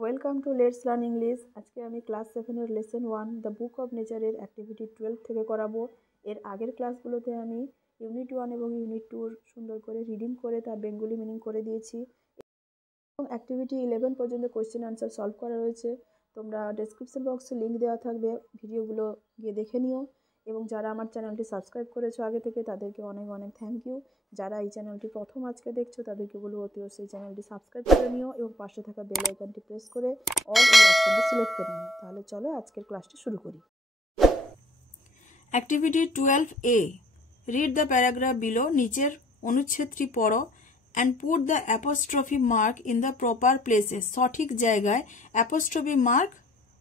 Welcome to let's learn English. আজকে আমি class 7-এর লেসন 1 দ্য বুক অফ নেচারের অ্যাক্টিভিটি 12 থেকে করাবো। এর আগের ক্লাসগুলোতে আমি ইউনিট 1 এবং ইউনিট 2 সুন্দর করে রিডিং করে তার বেঙ্গলি মিনিং করে দিয়েছি এবং অ্যাক্টিভিটি 11 পর্যন্ত কোয়েশ্চেন আনসার সলভ করা রয়েছে। তোমরা ডেসক্রিপশন বক্সে লিঙ্ক দেওয়া থাকবে, ভিডিওগুলো গিয়ে দেখে নিও। এবং যারা আমার চ্যানেলটি সাবস্ক্রাইব করেছো আগে থেকে তাদেরকে অনেক অনেক থ্যাংক ইউ। যারা এই চ্যানেলটি প্রথম আজকে দেখছো তাদেরকে বলবো অতি অবশ্যই চ্যানেলটি সাবস্ক্রাইব করে নিও এবং পাশে থাকা বেল আইকনটি প্রেস করে অল এই অপশনটি সিলেক্ট করে নিও। তাহলে চলো আজকের ক্লাসটি শুরু করি। Activity 12A, read the paragraph below. নিচের অনুচ্ছেদটি পড়ো and put the apostrophe mark in the proper places. সঠিক জায়গায় অ্যাপোস্ট্রফি মার্ক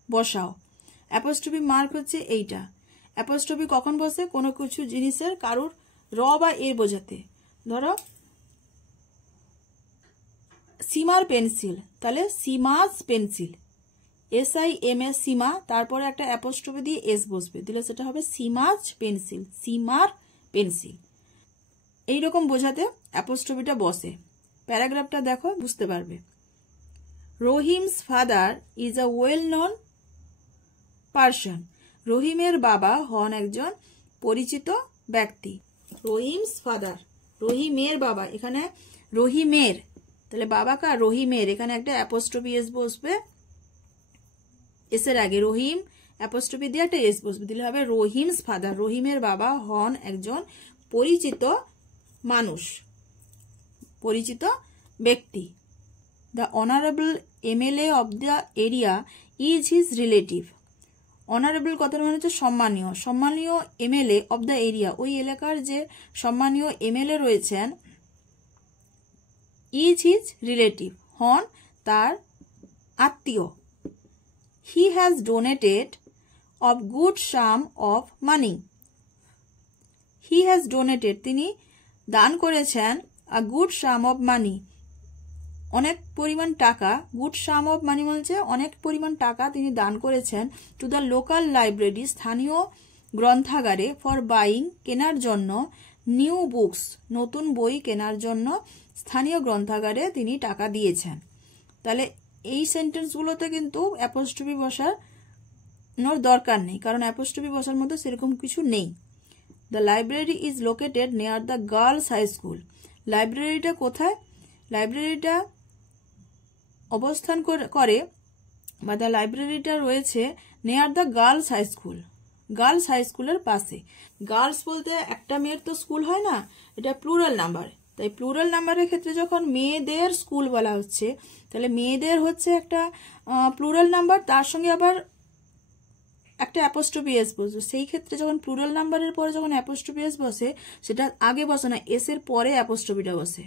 বসাও। অ্যাপোস্ট্রফি মার্ক হচ্ছে এইটা। অ্যাপোস্ট্রফি কখন বসে? কোনো কিছু জিনিসের কারুর র বা এ বোঝাতে। ধরো সীমার পেন্সিল, তাহলে সীমাস পেন্সিল, SIMS সীমা, তারপরে একটা অ্যাপোস্ট্রফি দিয়ে এস বসবে, দিলে সেটা হবে সীমাজ পেন্সিল, সীমার পেন্সিল। এইরকম বোঝাতে অ্যাপোস্ট্রফিটা বসে। প্যারাগ্রাফটা দেখো, বুঝতে পারবে। Rahim's father is a well known person. রহিমের বাবা হন একজন পরিচিত ব্যক্তি। রহিমস ফাদার, রহিমের বাবা, এখানে রহিমের, তাহলে বাবা কার? রহিমের। এখানে একটা অ্যাপোস্ট্রফি এস বসবে, এসের আগে রহিম অ্যাপোস্ট্রফি দিয়ে একটা এস বসবে, দিলে হবে রহিমস ফাদার। রহিমের বাবা হন একজন পরিচিত মানুষ, পরিচিত ব্যক্তি। The honourable MLA of the area is his relative. Honourable কথার মানে হচ্ছে সম্মানীয়। সম্মানীয় MLA অব দ্য এরিয়া, ওই এলাকার যে সম্মানীয় MLA রয়েছেন, ইজ হিজ রিলেটিভ, হন তার আত্মীয়। He has donated of good some of money. He has donated, তিনি দান করেছেন, a good some of money, অনেক পরিমাণ টাকা। গুড সাম অফ মানি বলছে অনেক পরিমাণ টাকা তিনি দান করেছেন, টু দ্য লোকাল লাইব্রেরি, স্থানীয় গ্রন্থাগারে, ফর বাইং, কেনার জন্য, নিউ বুকস, নতুন বই কেনার জন্য স্থানীয় গ্রন্থাগারে তিনি টাকা দিয়েছেন। তাহলে এই সেন্টেন্সগুলোতে কিন্তু অ্যাপোস্ট্রফি বসানোর দরকার নেই, কারণ অ্যাপোস্ট্রফি বসার মধ্যে সেরকম কিছু নেই। The library is located near the girls high school. লাইব্রেরিটা কোথায়? লাইব্রেরিটা অবস্থান করে বা দ্য লাইব্রেরিটা রয়েছে near the girls high school, girls high স্কুলের পাশে। গার্লস বলতে একটা মেয়ের তো স্কুল হয় না, এটা প্লুরাল নাম্বার। তাই প্লুরাল নাম্বারের ক্ষেত্রে যখন মেয়েদের স্কুল বলা হচ্ছে, তাহলে মেয়েদের হচ্ছে একটা প্লুরাল নাম্বার, তার সঙ্গে আবার একটা অ্যাপোস্ট্রফি এস বসবে। সেই ক্ষেত্রে যখন প্লুরাল নাম্বারের পরে যখন অ্যাপোস্ট্রফি এস বসে, সেটা আগে বসে না, এস এর পরে অ্যাপোস্ট্রফিটা বসে।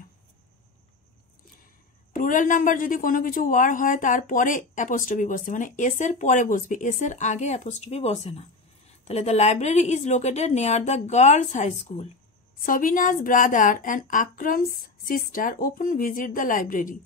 প্লুরাল নাম্বার যদি কোনো কিছু ওয়ার্ড হয় তারপরে অ্যাপোস্ট্রফি বসে, মানে এস এর পরে বসবে, এস এর আগে অ্যাপোস্ট্রফি বসে না। তাহলে the library is located near the girls high school. Sabina's brother and Akram's sister often visit the library.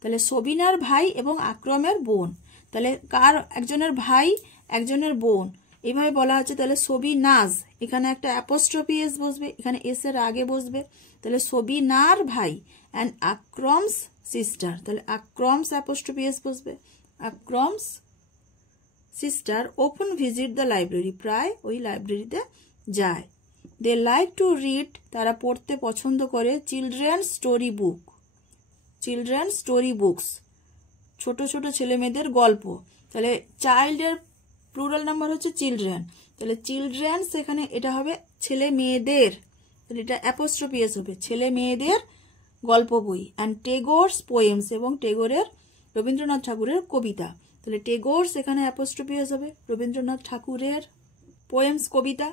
তাহলে সবিনার ভাই এবং আক্রমের বোন, তাহলে কার? একজনের ভাই একজনের বোন, এইভাবে বলা হচ্ছে। তাহলে সবিনাজ, এখানে একটা অ্যাপোস্ট্রফি এস বসবে, এখানে এস এর আগে বসবে, তাহলে সবিনার ভাই অ্যান্ড আক্রমস সিস্টার, তাহলে আক্রমস অ্যাপোস্ট্রফি এস বসবে, Akram's sister often visit the library, প্রায় ওই লাইব্রেরিতে যায়। দে লাইক টু রিড, তারা পড়তে পছন্দ করে, children's story book, children's story books, ছোট ছোট ছেলে মেয়েদের গল্প। তাহলে চাইল্ডের প্লুরাল নাম্বার হচ্ছে চিলড্রেন, তাহলে চিলড্রেন্স এখানে এটা হবে ছেলে মেয়েদের, তাহলে এটা অ্যাপোস্ট্রফি এস হবে, ছেলে মেয়েদের গল্প বই। অ্যান্ড টেগোরস পোয়েমস, এবং টেগোরের, রবীন্দ্রনাথ ঠাকুরের কবিতা, তাহলে টেগোরস এখানে অ্যাপোস্ট্রফি এস হবে, রবীন্দ্রনাথ ঠাকুরের পোয়েমস, কবিতা।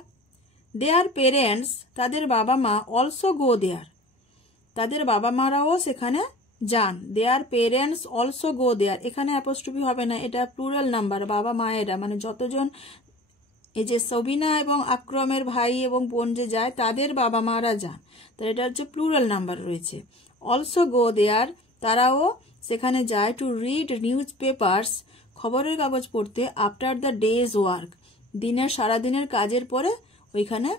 দেয়ার পেরেন্টস, তাদের বাবা মা, অলসো গো দেয়ার, তাদের বাবা মারাও সেখানে যান। দেয়ার পেরেন্টস অলসো গো দেয়ার, এখানে অ্যাপোস্ট্রফি হবে না, এটা প্লুরাল নাম্বার, বাবা মায়েরা, মানে যতজন, এই যে সবিনা এবং আক্রমের ভাই এবং বোন যে যায়, তাদের বাবা মারা যান, তাহলে এটা হচ্ছে প্লুরাল নাম্বার রয়েছে। অলসো গো দেয়ার, তারাও সেখানে যায়। টু রিড নিউজ পেপার্স, খবরের কাগজ পড়তে। আফটার দ্য ডেজ ওয়ার্ক, দিনের সারাদিনের কাজের পরে ওইখানে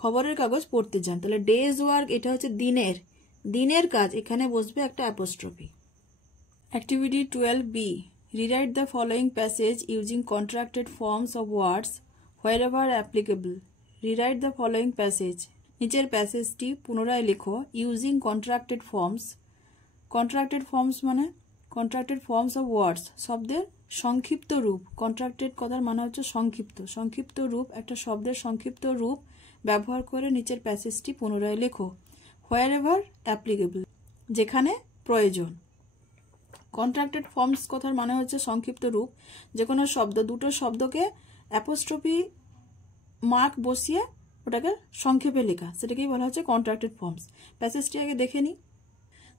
খবরের কাগজ পড়তে যান। তাহলে ডেজ ওয়ার্ক এটা হচ্ছে দিনের, দিনের কাজ, এখানে বসবে একটা apostrophe. Activity 12B, Rewrite the following passage using contracted forms of words wherever applicable. Rewrite the following passage. নিচের প্যাসেজটি পুনরায় লেখো using contracted forms. Contracted forms মানে কন্ট্রাক্টেড ফর্মস অফ ওয়ার্ডস, শব্দের সংক্ষিপ্ত রূপ। কন্ট্রাক্টেড কথার মানে হচ্ছে সংক্ষিপ্ত, সংক্ষিপ্ত রূপ, একটা শব্দের সংক্ষিপ্ত রূপ ব্যবহার করে নিচের প্যাসেজটি পুনরায় লেখো। হোয়ার এভার অ্যাপ্লিকেবল, যেখানে প্রয়োজন। কন্ট্রাক্টেড ফর্মস কথার মানে হচ্ছে সংক্ষিপ্ত রূপ, যে কোনো শব্দ, দুটো শব্দকে অ্যাপোস্ট্রফি মার্ক বসিয়ে ওটাকে সংক্ষেপে লেখা, সেটাকেই বলা হচ্ছে কন্ট্রাক্টেড ফর্মস। প্যাসেজটি আগে দেখে নিই।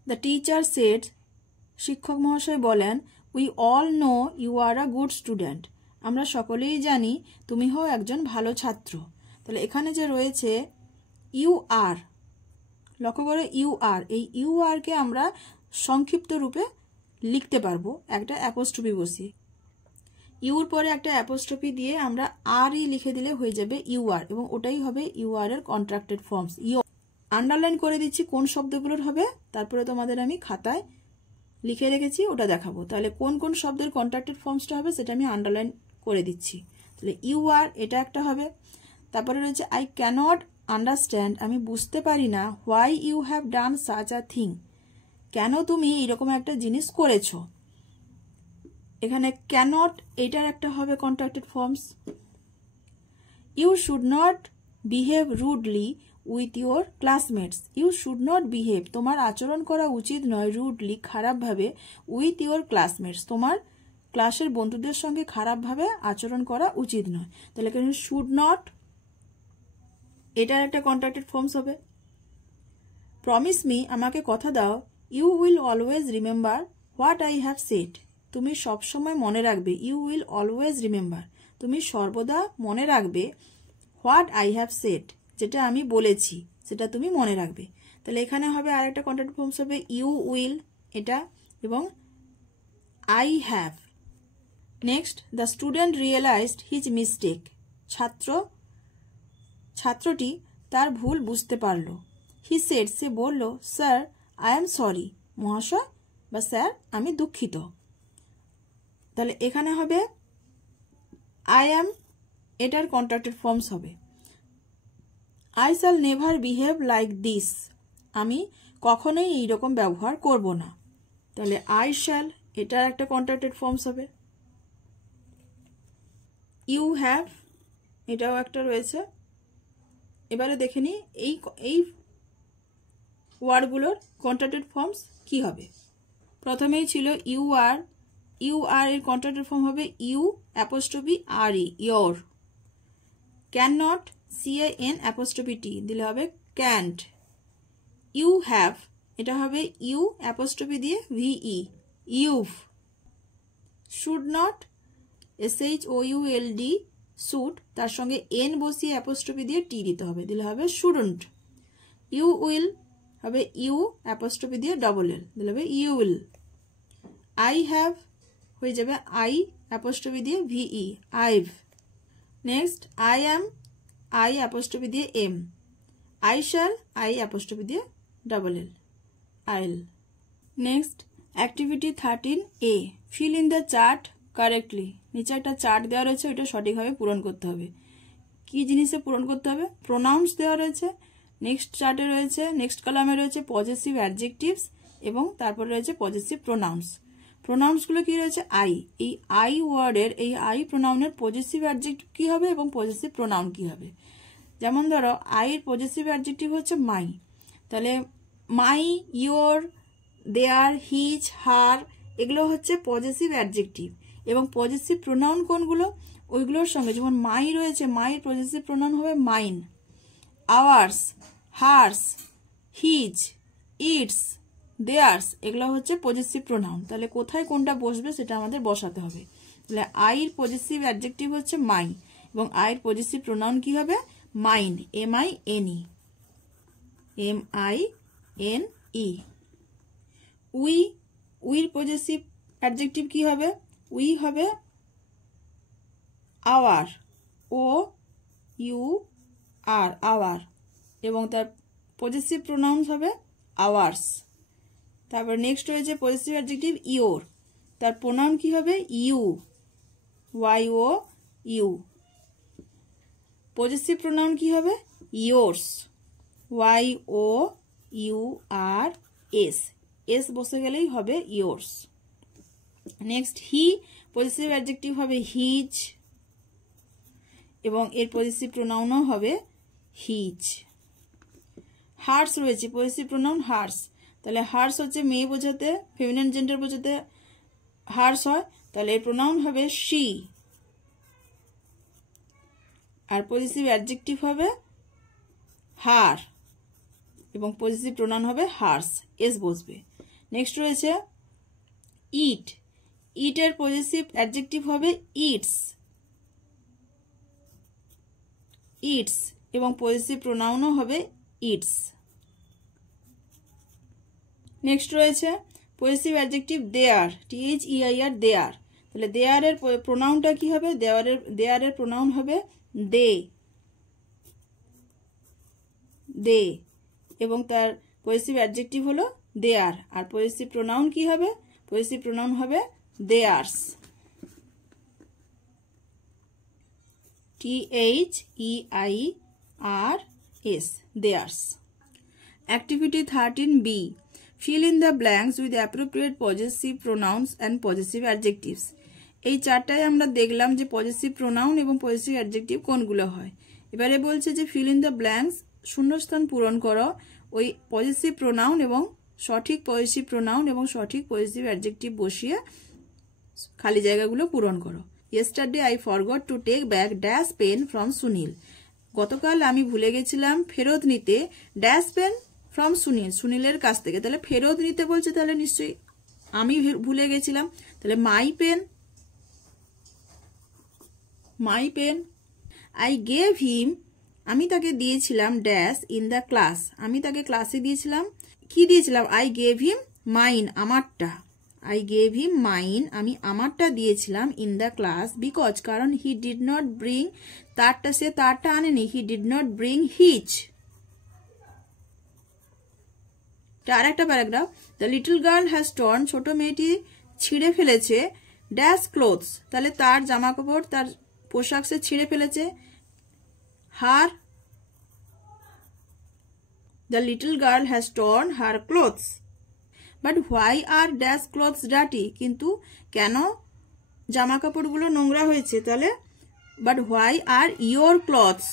দ্য টিচার সেড, শিক্ষক মহাশয় বলেন, we all know you are a good student, আমরা সকলেই জানি তুমি হও একজন ভালো ছাত্র। তাহলে এখানে যে রয়েছে ইউ আর, লক্ষ্য করে ইউ আর, এই ইউ আরকে আমরা সংক্ষিপ্ত রূপে লিখতে পারবো একটা অ্যাপোস্ট্রফি বসিয়ে। ইউর পরে একটা অ্যাপোস্ট্রফি দিয়ে আমরা আর ই লিখে দিলে হয়ে যাবে ইউ আর, এবং ওটাই হবে ইউ আর এর কন্ট্রাক্টেড ফর্মস। ইউ আন্ডারলাইন করে দিচ্ছি কোন শব্দগুলোর হবে, তারপরে তোমাদের আমি খাতায় লিখে রেখেছি, ওটা দেখাবো। তাহলে কোন কোন শব্দের কন্ট্রাক্টেড ফর্মসটা হবে সেটা আমি আন্ডারলাইন করে দিচ্ছি। তাহলে ইউ আর এটা একটা হবে। তারপরে রয়েছে আই ক্যানট আন্ডারস্ট্যান্ড, আমি বুঝতে পারি না, why you have done such a thing, কেন তুমি এরকম একটা জিনিস করেছো। এখানে ক্যানট এটার একটা হবে contracted forms. You should not behave rudely with your classmates, you should not behave, তোমার আচরণ করা উচিত নয়, রুডলি খারাপভাবে, উইথ ইউর ক্লাসমেটস, তোমার ক্লাসের বন্ধুদের সঙ্গে খারাপভাবে আচরণ করা উচিত নয়। তাহলে এখানে শুড নট এটার একটা কন্ট্রাক্টেড ফর্মস হবে। প্রমিস মি, আমাকে কথা দাও, you will always remember what I have said, তুমি সবসময় মনে রাখবে, ইউ উইল অলওয়েজ রিমেম্বার, তুমি সর্বদা মনে রাখবে, হোয়াট আই হ্যাভ সেড, যেটা আমি বলেছি সেটা তুমি মনে রাখবে। তাহলে এখানে হবে আর একটা কন্ট্রাক্টেড ফর্মস হবে ইউ উইল এটা, এবং I have. Next, the student realised his mistake, ছাত্রটি তার ভুল বুঝতে পারল। হি সেড, সে বলল, স্যার আই এম সরি, মহাশয় বা স্যার আমি দুঃখিত। তাহলে এখানে হবে আই অ্যাম এটার কন্ট্রাক্টেড ফর্মস হবে I shall never behave like this, আমি কখনোই এইরকম ব্যবহার করব না। তাহলে আই শ্যাল এটার একটা কন্ট্রাক্টেড ফর্মস হবে। ইউ হ্যাভ এটাও একটা রয়েছে। এবারে দেখে নিই এই ওয়ার্ডগুলোর কন্ট্রাক্টেড ফর্মস কি হবে। প্রথমেই ছিল ইউ আর, ইউ আর এর কন্ট্রাক্টেড ফর্ম হবে you apostrophe R E, you're. Can not, CAN apostrophe T দিলে হবে ক্যান্ট। ইউ হ্যাভ এটা হবে ইউ অ্যাপোস্ট্রফি দিয়ে VE, you've. Should not SHOULD, should, তার সঙ্গে N বসিয়ে অ্যাপোস্ট্রফি দিয়ে টি দিতে হবে, দিলে হবে শুডন্ট। ইউ উইল হবে ইউ অ্যাপোস্ট্রফি দিয়ে ডবল এল, দিলে হবে ইউ উইল। আই হ্যাভ হয়ে যাবে আই অ্যাপোস্ট্রফি দিয়ে VE, I've. Next I am, I apostrophe দিয়ে M. I shall, I apostrophe দিয়ে double L, I'll. Next activity 13A, fill in the chart correctly. নিচে একটা chart দেওয়া রয়েছে, ওইটা সঠিকভাবে পূরণ করতে হবে। কি জিনিসে পূরণ করতে হবে? প্রোনাউন্স দেওয়া রয়েছে, নেক্সট চার্টে রয়েছে, নেক্সট কলামে রয়েছে পজেসিভ অ্যাডজেক্টিভস, এবং তারপরে রয়েছে পজেসিভ প্রোনাউন্স। প্রোনাউন্সগুলো কি রয়েছে? আই, এই আই ওয়ার্ডের, এই আই প্রোনাউনের পজেসিভ অ্যাডজেক্টিভ কি হবে এবং পজেসিভ প্রোনাউন কি হবে। যেমন ধরো আই এর পজেসিভ অ্যাডজেক্টিভ হচ্ছে মাই, তাহলে মাই, ইয়োর, দেয়ার, হিজ, হার, এগুলো হচ্ছে পজেসিভ অ্যাডজেক্টিভ। এবং পজেসিভ প্রোনাউন কোনগুলো? ওইগুলোর সঙ্গে যেমন মাই রয়েছে, মাইয়ের পজেসিভ প্রোনাউন হবে mine. Ours, hers, his, its, theirs, এগুলো হচ্ছে পজেসিভ প্রোনাউন। তাহলে কোথায় কোনটা বসবে সেটা আমাদের বসাতে হবে। তাহলে আইয়ের পজেসিভ অ্যাডজেক্টিভ হচ্ছে মাই, এবং আইয়ের পজেসিভ প্রোনাউন কি হবে? Mine, MINE, MINE। উই, উইর পজেসিভ অ্যাডজেক্টিভ কি হবে? উই হবে আওয়ার, OUR, আওয়ার, এবং তার পজেসিভ প্রোনাউন্স হবে আওয়ার্স। তারপর নেক্সট রয়েছে পজেসিভ অ্যাডজেক্টিভ ইয়োর। তার প্রোনাউন কি হবে? You, Y O U. Possessive pronoun কি হবে? Yours, Y O U R S, S বসে গেলেই হবে yours. Next he, possessive adjective হবে হিজ, এবং এর পজেসিভ প্রোনাউনও হবে হিজ। হার্স রয়েছে, পজেসিভ প্রোনাউন হার্স, তাহলে হার্স হচ্ছে মেয়ে বোঝাতে, ফেমিনিন জেন্ডার বোঝাতে হার্স হয়, তাহলে এর প্রোনাউন হবে শি, আর পজেসিভ অ্যাডজেক্টিভ হবে হার, এবং পজেসিভ প্রোনাউন হবে হার্স, এস বসবে। নেক্সট রয়েছে ইট, ইট এর পজেসিভ অ্যাডজেক্টিভ হবে ইটস, ইটস, এবং পজেসিভ প্রোনাউনও হবে ইটস। নেক্সট রয়েছে পজেসিভ অ্যাডজেক্টিভ দেয়ার, THEIR, দেয়ার, তাহলে দেয়ার এর প্রোনাউনটা কি হবে? দেয়ার এর প্রোনাউন হবে দে, দে, এবং তার পজেসিভ অ্যাডজেক্টিভ হলো দেয়ার, আর পজেসিভ প্রোনাউন কি হবে? পজেসিভ প্রোনাউন হবে theirs, THEIRS, theirs. Activity 13B, fill in the blanks with appropriate possessive pronouns and possessive adjectives. এই চারটায় আমরা দেখলাম যে পজেসিভ প্রোনাউন এবং পজেসিভ অ্যাডজেক্টিভ কোনগুলো হয়। এবারে বলছে যে fill in the blanks, শূন্যস্থান পূরণ করো ওই পজেসিভ প্রোনাউন এবং সঠিক পজেসিভ প্রোনাউন এবং সঠিক পজেসিভ অ্যাডজেক্টিভ বসিয়ে খালি জায়গাগুলো পূরণ করো। Yesterday I forgot to take back dash pen from Sunil. গতকাল আমি ভুলে গেছিলাম ফেরত নিতে ড্যাশ পেন ফ্রম সুনীল, সুনীলের কাছ থেকে, তাহলে ফেরত নিতে বলছে, তাহলে নিশ্চয়ই আমি ভুলে গেছিলাম, তাহলে my pen, my pen. I gave him, আমি তাকে দিয়েছিলাম ড্যাশ ইন দ্য ক্লাস, আমি তাকে ক্লাসে দিয়েছিলাম, কি দিয়েছিলাম? আই গেভ হিম মাইন, আমারটা, আই গেভ হিম মাইন, আমি আমারটা দিয়েছিলাম ইন দ্য ক্লাস, বিকজ, কারণ হি ডিড নট ব্রিং, তারটা সে তারটা আনেনি, he did not bring his. আর একটা paragraph, the little girl has torn, ছোট মেয়েটি ছিঁড়ে ফেলেছে ড্যাশ ক্লোথস, তাহলে তার জামা কাপড়, তার পোশাক সে ছিঁড়ে ফেলেছে, her, the little girl has torn her clothes. But why are dash clothes dirty, কিন্তু কেন জামা কাপড়গুলো নোংরা হয়েছে? তাহলে but why are your clothes,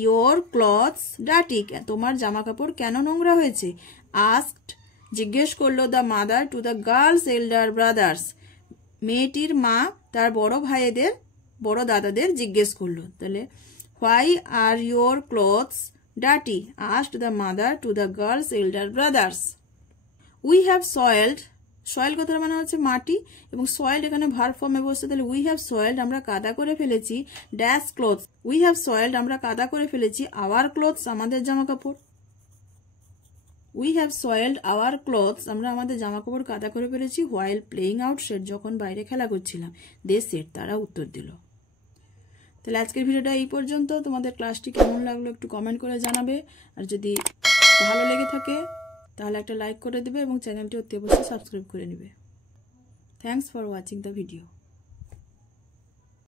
your clothes dirty, তোমার জামা কাপড় কেন নোংরা হয়েছে? আস্কড, জিজ্ঞেস করলো the mother to the girl's elder brothers, মেয়েটির মা তার বড় ভাইদের, বড় দাদাদের জিজ্ঞেস করলো, তাহলে why are your clothes dirty, asked the mother to the girl's elder brothers. We have soiled, soil কথার মানে হচ্ছে মাটি, এবং সয়েলড এখানে ভার্ব ফর্মে বসছে, তাহলে উই হ্যাভ সয়েলড, আমরা কাদা করে ফেলেছি ড্যাশ ক্লোথস, উই হ্যাভ সয়েলড, আমরা কাদা করে ফেলেছি আওয়ার ক্লোথস, আমাদের জামা কাপড়, উই হ্যাভ সয়েলড আওয়ার ক্লোথস, আমরা আমাদের জামা কাপড় কাদা করে ফেলেছি হোয়াইল প্লেইং আউটসাইড, যখন বাইরে খেলা করছিলাম, দে সেড, তারা উত্তর দিল। তাহলে আজকের ভিডিওটা এই পর্যন্ত। তোমাদের ক্লাসটি কেমন লাগলো একটু কমেন্ট করে জানাবে, আর যদি ভালো লেগে থাকে তাহলে একটা লাইক করে দেবে এবং চ্যানেলটি অতি অবশ্যই সাবস্ক্রাইব করে নেবে। Thanks for watching the video.